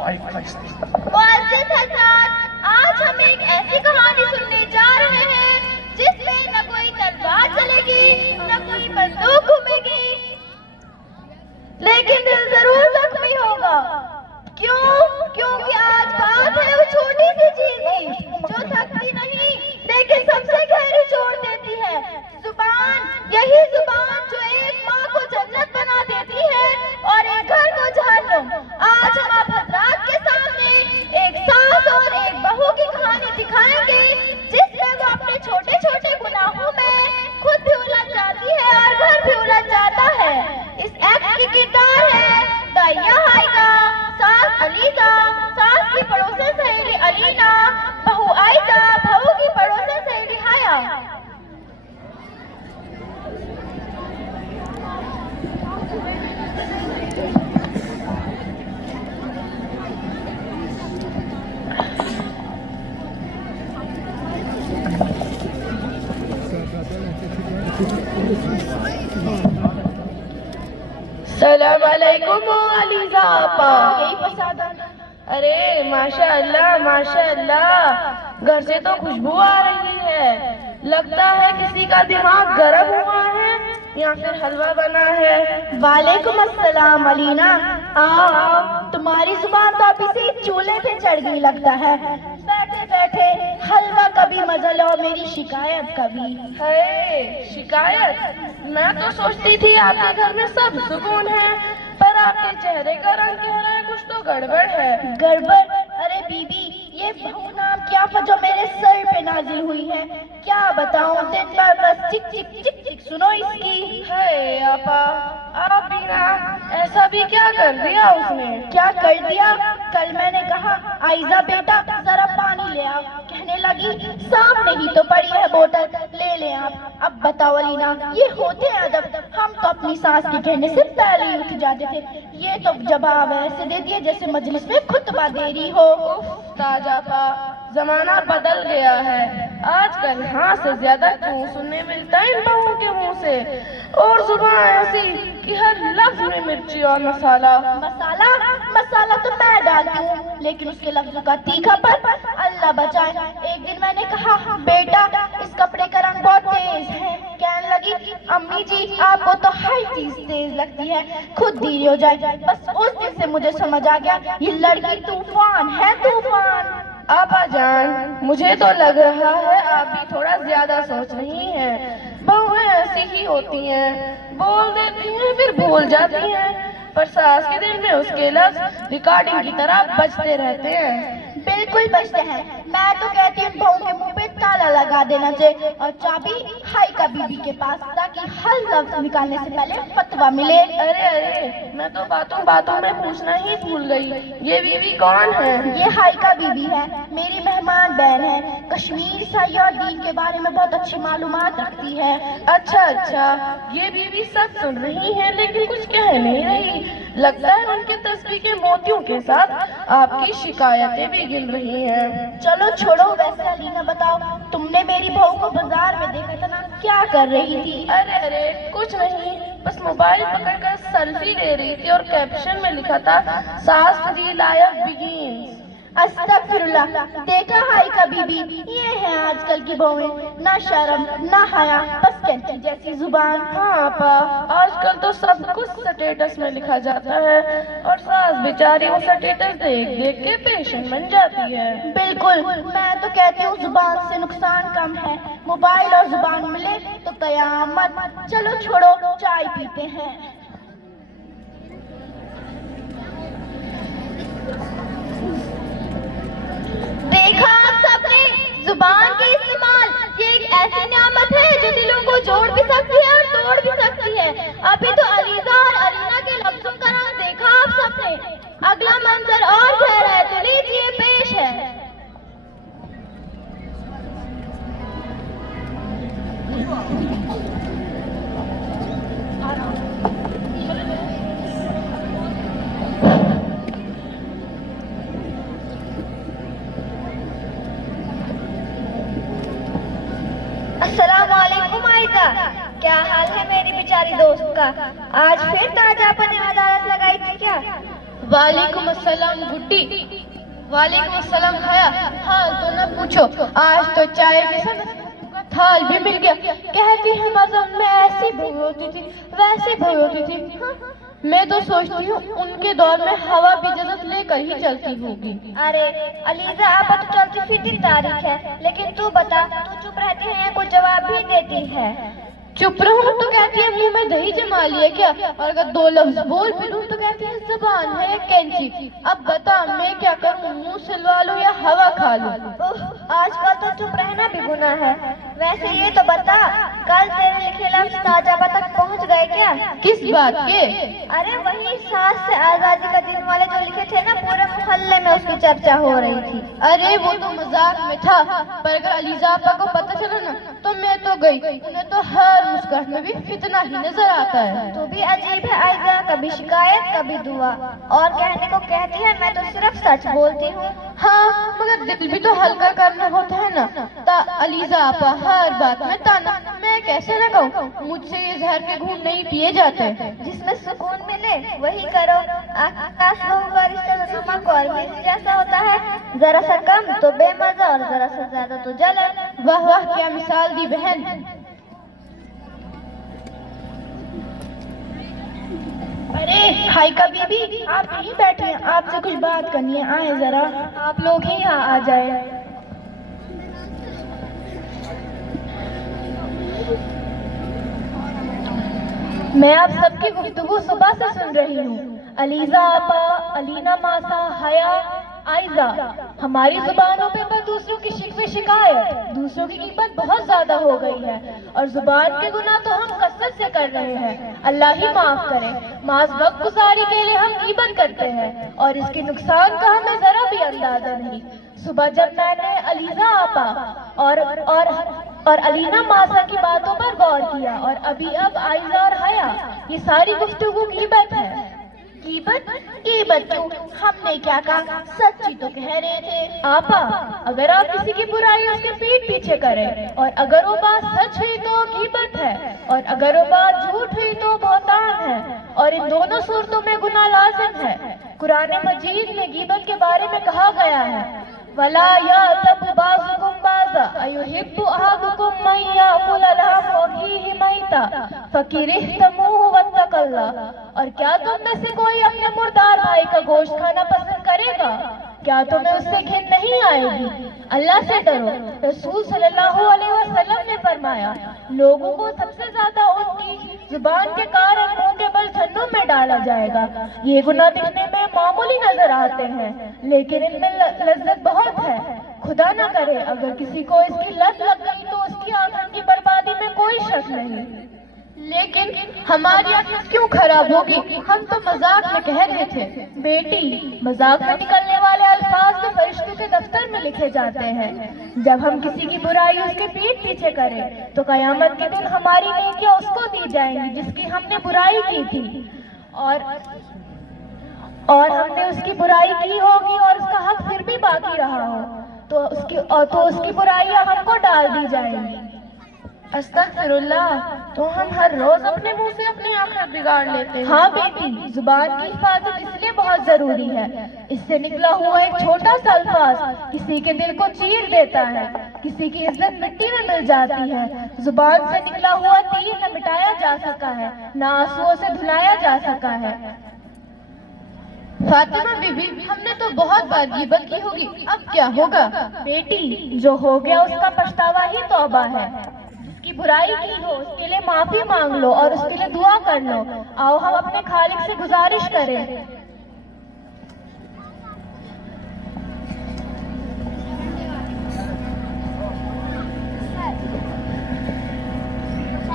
معزز حضرات، آج ہم ایک ایسی کہانی سننے جا رہے ہیں جس میں نہ کوئی تلوار چلے گی نہ کوئی بندوق گھومے گی، لیکن دل ضرور زخمی ہوگا۔ کیونکہ آج بات ہے وہ چھوٹی سی چیز کی جو تھکتی نہیں لیکن سب سے گہری چوٹ دیتی ہے، زبان۔ یہی زبان جو ایک ماں کو جنت بنا دیتی ہے اور ایک گھر کو جہنم۔ آج ہم آپ حضرات کے سامنے ایک ساس اور ایک بہو کی کہانی دکھائیں گے جس میں وہ اپنے چھوٹے چھوٹے گناہوں میں خود بھی الجھ جاتی ہے اور گھر بھی الجھ جاتا ہے۔ اس ایکٹ کی کردار ہے دائیا ہائیکا، ساس علیزہ، ساس کی پڑوسن سہیلی علینا، بہو عائزہ، بہو کی پڑوسن سہیلی حیا۔ السلام علیکم علیزہ آپا۔ ارے ماشاء اللہ، گھر سے تو خوشبو آ رہی ہے، لگتا ہے کسی کا دماغ گرم ہوا ہے یا پھر حلوہ بنا ہے۔ وعلیکم السلام علینا، آؤ، تمہاری زبان تو ابھی سے چولہے پہ چڑھ گئی لگتا ہے۔ بیٹھے بیٹھے حلوہ کبھی مزہ لو، میری شکایت کبھی۔ ہے شکایت؟ میں تو سوچتی تھی آپ کے گھر میں سب سکون ہے، پر آپ کے چہرے کا رنگ کہہ رہا ہے کچھ تو گڑبڑ ہے۔ گڑبڑ؟ ارے بی بی، یہ بہو نام کیا جو میرے سر پہ نازل ہوئی ہے، کیا بتاؤں، دن بھر بس چک چک چک چک سنو اس کی۔ ہے آپا، آپ بھی نا، ایسا بھی کیا کر دیا اس نے؟ کیا کر دیا؟ کل میں نے کہا عائزہ بیٹا ذرا پانی لے آ، کہنے لگی سامنے ہی تو پڑی ہے بوتل، لے لیں آپ۔ اب بتاؤ علینا، یہ ہوتے ہیں ادب؟ ہم تو اپنی ساس کے کہنے سے پہلے ہی اٹھ جاتے تھے، یہ تو جواب ایسے دے دیا جیسے مجلس میں خطبہ دے رہی ہو۔ تاج آپا، زمانہ بدل گیا ہے، آج کل ہاں سے زیادہ کیوں سننے ملتا ہے ان بہوں کے منہ سے، اور زبان ایسی کہ ہر لفظ میں مرچی اور مسالہ۔ مسالہ تو میں ڈالتی ہوں، لیکن اس کے لفظوں کا تیکھا پر اللہ بچائے۔ ایک دن میں نے کہا بیٹا اس کپڑے کا رنگ بہت تیز ہے، کہنے لگی امی جی آپ کو تو ہر چیز تیز لگتی ہے، خود دھیرے ہو جائے۔ بس اس دن سے مجھے سمجھ آ گیا یہ لڑکی طوفان ہے، طوفان۔ آپا جان، مجھے تو لگ رہا ہے آپ بھی تھوڑا زیادہ سوچ رہی ہیں، بہویں ایسی ہی ہوتی ہیں، بول دیتی ہیں پھر بھول جاتی ہیں، پر ساس کے دل میں اس کے لفظ ریکارڈنگ کی طرح بجتے رہتے ہیں۔ بالکل بچتے ہیں، میں تو کہتی ہوں بہو کے منہ پہ تالا لگا دینا چاہیے اور چابی ہائیکا بی بی کے پاس، تاکہ ہر لفظ نکالنے سے پہلے فتویٰ ملے۔ ارے میں تو باتوں میں پوچھنا ہی بھول گئی، یہ بی بی کون ہے؟ یہ ہائیکا بی بی ہے، میری مہمان بہن ہے، کشمیر سیاح اور دین کے بارے میں بہت اچھی معلومات رکھتی ہے۔ اچھا، یہ بی بی سب سن رہی ہیں لیکن کچھ کہہ نہیں رہی، لگتا ہے ان کے تسبیح کے موتیوں کے ساتھ آپ کی شکایتیں بھی گن رہی ہیں۔ چلو چھوڑو، ویسے علینا بتاؤ، تم نے میری بہو کو بازار میں دیکھا تھا نا، کیا کر رہی تھی؟ ارے کچھ نہیں، بس موبائل پکڑ کر سیلفی لے رہی تھی اور کیپشن میں لکھا تھا ساس فری لائف بگینز۔ استغفر اللہ۔ دیکھا ہائیکا بی بی، یہ ہیں آج کل کی بہویں، نہ شرم نہ حیا، بس کینچی جیسی زبان۔ ہاں آپا، آج کل تو سب کچھ سٹیٹس میں لکھا جاتا ہے اور ساس بیچاری وہ سٹیٹس دیکھ کے پیشن بن جاتی ہے۔ بالکل، میں تو کہتی ہوں زبان سے نقصان کم ہے، موبائل اور زبان ملے تو قیامت۔ چلو چھوڑو، چائے پیتے ہیں۔ دیکھا آپ سب نے، زبان کے استعمال یہ ایک ایسی نعمت ہے جو دلوں کو جوڑ بھی سکتی ہے اور توڑ بھی سکتی ہے۔ ابھی تو علیزہ اور علینا کے لفظوں کا رنگ دیکھا آپ سب نے، اگلا منظر اور گہرا ہے تو لیجیے پیش ہے۔ السلام علیکم عائزہ، کیا حال ہے میری بیچاری دوست کا؟ آج پھر تاج آپا نے عدالت لگائی تھی کیا؟ वालेकुम अस्सलाम गुड्डी। वालेकुम अस्सलाम हया। हाल तो न पूछो, आज तो चाय के साथ थाल भी मिल गया। कहती है मज़हब में ऐसी बहू होती थी, वैसी बहू होती थी। मैं तो सोचती हूँ उनके दौर में हवा भी इजाजत लेकर ही चलती होगी। अरे अलीजा, आपा तो चलती फिरती तारीख है, लेकिन तू बता, तू चुप रहती है कुछ जवाब भी देती है? चुप रहूं तो कहती है मुंह में दही जमा लिया क्या, और अगर दो लफ्ज बोल भी दूं तो कहती है ज़बान है एक कैंची। अब बता मैं क्या करूं, मुंह सिलवा लूं या हवा खा लूं? आजकल तो चुप रहना भी गुनाह है। वैसे ये तो बता, कल तेरे लिखे लफ्ज ताजाबा तक पहुंच गए क्या? किस बात के? अरे वही 7 से आजादी का दिन वाले जो लिखे थे ना, पूरे मोहल्ले में उसकी चर्चा हो रही थी। अरे वो तो मजाक में था, पर अगर अलीजा आपा को पता चला ना तो मैं तो गई। उन्हें तो हर मुस्कुराहट में भी फितना ही नजर आता है। तू भी अजीब है आयजा, कभी शिकायत कभी दुआ, और कहने को कहती है मैं तो सिर्फ सच बोलती हूँ। हाँ, मगर दिल भी तो हल्का करना होता है ना। अलीजा आपा हर बात में ताना, मैं कैसे न कहूँ? मुझसे ये जहर के घूंट नहीं पिए जाते। जिसमें सुकून मिले वही करो। आकाश बहू का रिश्ता तो नमक और मिर्च जैसा होता है, जरा सा कम तो बेमजा और जरा सा ज्यादा तो जलन। वाह वाह, क्या मिसाल दी बहन। अरे हाय का बीबी, आप यहीं बैठे हैं, आपसे कुछ बात करनी है। आए जरा, आप लोग ही यहाँ आ जाए। मैं आप सबकी गुफ्तगू सुबह से सुन रही हूँ। अलीजा आपा, अलीना मासा, हया, आयजा, हमारी जुबानों पे पर दूसरों की शिकवे शिकायत, दूसरों की कीमत बहुत ज्यादा हो गई है, और जुबान के गुनाह तो हम कसरत से कर रहे हैं। अल्लाह ही माफ करे। माज वक्त गुजारी के लिए हम कीमत करते हैं और इसके नुकसान का हमें जरा भी अंदाजा नहीं। सुबह जब मैंने अलीजा आपा और अलीना मासा की बातों पर गौर किया, और अभी अब आयजा और हया, ये सारी गुफ्तगू कीमत है। कीमत क्यों? हमने क्या कहा, सच्ची तो कह रहे थे। आपा, अगर आप किसी की बुराई उसके पीठ पीछे करें, और अगर वो बात सच हुई तो कीमत है, और अगर वो बात झूठ हुई तो बहतान है, और इन दोनों सूरतों में गुनाह लाजिम है। कुरान मजीद में गीबत के बारे में कहा गया है, वला यातब बाज़ुकुम बाज़ा अयुहिब्बु अहदुकुम मन याकुल लहम अखीहि मैता फकरिहतमुहु वत्तक़ल्लाह। और क्या तुम में से कोई अपने मुर्दार भाई का गोश्त खाना पसंद करेगा? क्या तुम्हें उससे घिन नहीं आएगी? अल्लाह से डरो। रसूल सल्लल्लाहु अलैहि वसल्लम ने फरमाया, लोगों को सबसे ज्यादा उनकी जुबान के कारण मुंह के बल जहन्नुम में डाला जाएगा। ये गुनाह दिखने में मामूली नजर आते हैं, लेकिन इनमें लज्जत बहुत है। खुदा ना करे अगर किसी को इसकी लत लग गई तो उसकी आखिरत की बर्बादी में कोई शक नहीं। लेकिन हमारी आखिरत क्यों खराब होगी? हम तो मजाक में कह रहे थे। बेटी, मजाक में निकलने वाले अल्फाज तो फरिश्तों के दफ्तर में लिखे जाते हैं। जब हम किसी की बुराई उसके पीठ पीछे करें तो कयामत के दिन हमारी नेकियां उसको दी जाएंगी जिसकी हमने बुराई की थी, और हमने उसकी बुराई की होगी और उसका हक फिर भी बाकी रहा हो तो उसकी बुराइयां हमको डाल दी जाएंगी। अस्तगफिरुल्लाह, तो हम हर रोज अपने मुंह से अपनी आखिरत बिगाड़ लेते हैं। हाँ बेटी, जुबान की हिफाजत इसलिए बहुत जरूरी है। इससे निकला हुआ एक छोटा सा अल्फाज किसी के दिल को चीर देता है, किसी की इज्जत मिट्टी में मिल जाती है। जुबान से निकला हुआ तीर न मिटाया जा सका है, न आंसुओं से धुलाया जा सका है। फातिमा बीबी, हमने तो बहुत बार गीबत की होगी, अब क्या होगा? बेटी, जो हो गया उसका पछतावा ही तौबा है। जिसकी बुराई की हो उसके लिए माफी मांग लो और उसके लिए दुआ कर लो। आओ हम अपने खालिक से गुजारिश करें।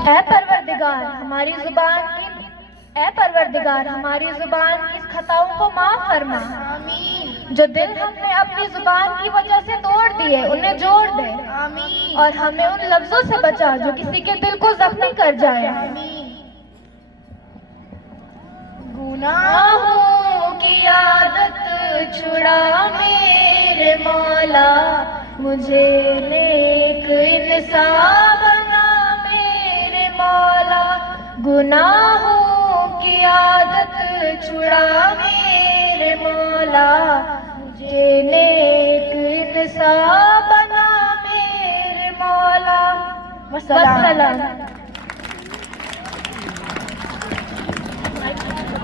ऐ परवरदिगार, हमारी जुबान की इस खताओं को माफ फरमा। आमीन। जो दिल हमने अपनी जुबान की वजह से तोड़ दिए उन्हें जोड़ दे। आमीन। और हमें उन लफ्जों से बचा जो किसी के दिल को जख्मी कर जाए। आमीन। गुनाहों की आदत छुड़ा मेरे मौला, मुझे नेक इंसान बना मेरे मौला। गुनाहों की आदत छुड़ा मेरे वस्सलाम।